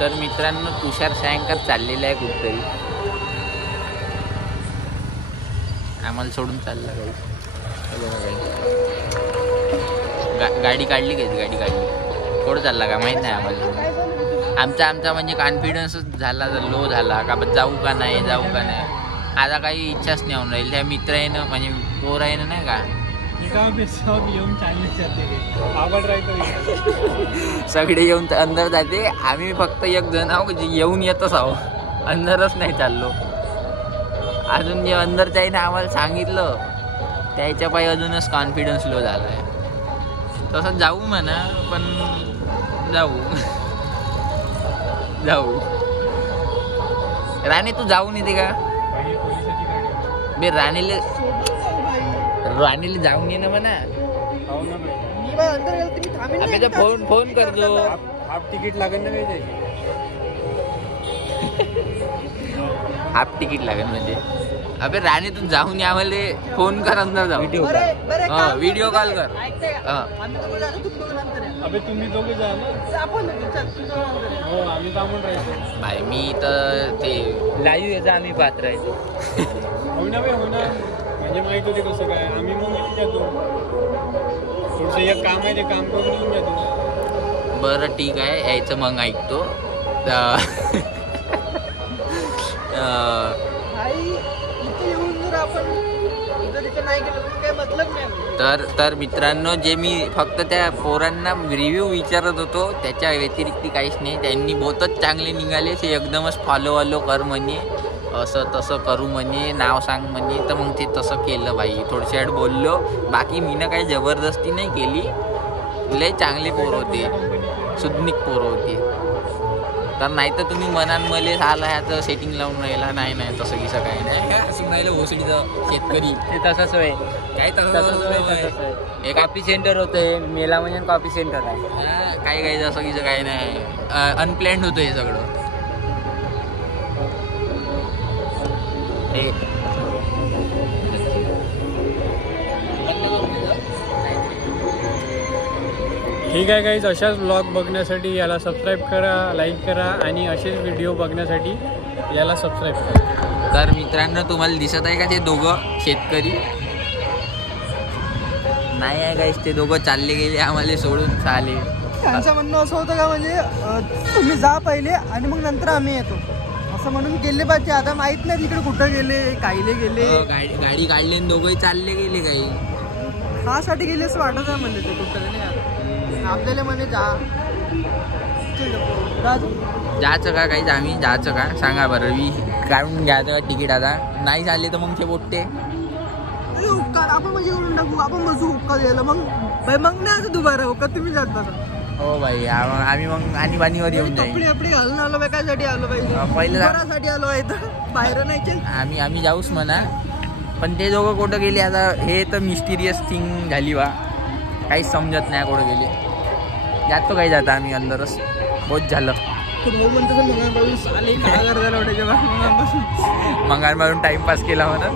तर मित्रांनो तुषार सायंकर चाललेला आहे कुठतरी, आम्हाला सोडून चालला काही. गाडी काढली काही, गाडी काढली थोडं चालला का माहीत नाही आम्हाला. आमचा म्हणजे कॉन्फिडन्सच झाला, लो झाला का जाऊ का नाही. आता काही इच्छाच नाही होऊन राहील. त्या मित्र येणं म्हणजे पोर येणं नाही का, सगळे येऊन अंदर जाते. आम्ही फक्त एक जण आहो जे येऊन येतच आहो, अंदरच नाही चाललो. अजून जे अंदरचं आहे ना आम्हाला सांगितलं त्याच्या पायी अजूनच कॉन्फिडन्स लो झाला आहे. तसं जाऊ म्हणा, पण जाऊ राणे तू जाऊन येते का बे? राणीला जाऊन ये ना म्हणा. अबे तर फोन करतो. हाफ तिकीट लागेल ना काही, हाफ तिकीट लागेल म्हणजे. अबे राणे तू जाऊन या, आम्हाला फोन कर, अंदर जाऊ. व्हिडिओ कॉल कर. अबे तुम्ही दोघे जा ना. हो आम्ही थांबून राहायचो. बाय मी तर ते लाईव्ह यायचं आम्ही पाहत राहायचो. हो ना म्हणजे माहित होते कसं काय. आम्ही मग येऊन जातो, थोडंसं एक काम आहे ते काम करून येऊन जातो. बरं ठीक आहे, यायचं मग ऐकतो. तर मित्रांनो, जे मी फक्त त्या पोरांना रिव्ह्यू विचारत होतो त्याच्या व्यतिरिक्त काहीच नाही. त्यांनी बहुतच चांगले निघाले. ते एकदमच फॉलो कर म्हणे, असं तसं करू म्हणे, नाव सांग म्हणे. तर मग ते तसं केलं भाई. थोडशा वेळ बोललो, बाकी मीनं काही जबरदस्ती नाही केली. लय चांगले पोरं होते, सुदनिक पोरं होती. तर नाही तर तुम्ही मनान मले आला ह्याचं सेटिंग लावून राहिला. नाही तसं किसं काही नाही. असं राहिलं भोसडीचं शेतकरी ते तसंच आहे. काय तसंच एक कॉफी सेंटर होतं, मेला म्हणजे कॉफी सेंटर आहे. काही जसं किसं काही नाही. अनप्लॅन्ड होतं हे सगळं. ठीक आहे गाईज, अशाच ब्लॉग बघण्यासाठी याला सबस्क्राईब करा, लाईक करा आणि असेच व्हिडिओ बघण्यासाठी याला सबस्क्राईब करा. तर मित्रांनो तुम्हाला दिसत आहे का ते दोघं शेतकरी? नाही आहे गाईज, ते दोघं चालले गेले आम्हाला सोडून. चाले त्यांचं म्हणणं असं होतं का म्हणजे तुम्ही जा पहिले आणि मग नंतर आम्ही येतो असं म्हणून गेले पाहिजे. आता माहित नाही तिकडे कुठं गेले, कायले गेले. गाडी काढली आणि दोघंही चालले गेले. काही हासाठी गेले असं वाटत आहे म्हणले ते कुठं नाही. आपल्याला म्हणे जायचं का काही, आम्ही जायचं का सांगा बरं. काढून घ्यायचं का तिकीट? आता नाही झाले तर मग ते बोटते उपकार आपण म्हणजे करून टाकू. आपण बसू उपकार द्यायला. मग नाही असं दुबारा उपकार तुम्ही जात बसा. हो भाई, आम्ही मग आणीबाणीवर येऊन जाईल. आपली घालून आलो पाहिजे. कशासाठी आलो पाहिजे? पहिल्यासाठी आलो आहे तर बाहेर नाही. आम्ही जाऊच म्हणा, पण ते दोघं कुठं गेले आता हे तर मिस्टिरियस थिंग झाली बा. काहीच समजत नाही कुठं गेले. जातो काही जाता आम्ही अंदरच. बहुत झालं. मंगारपासून टाइमपास केला म्हणा.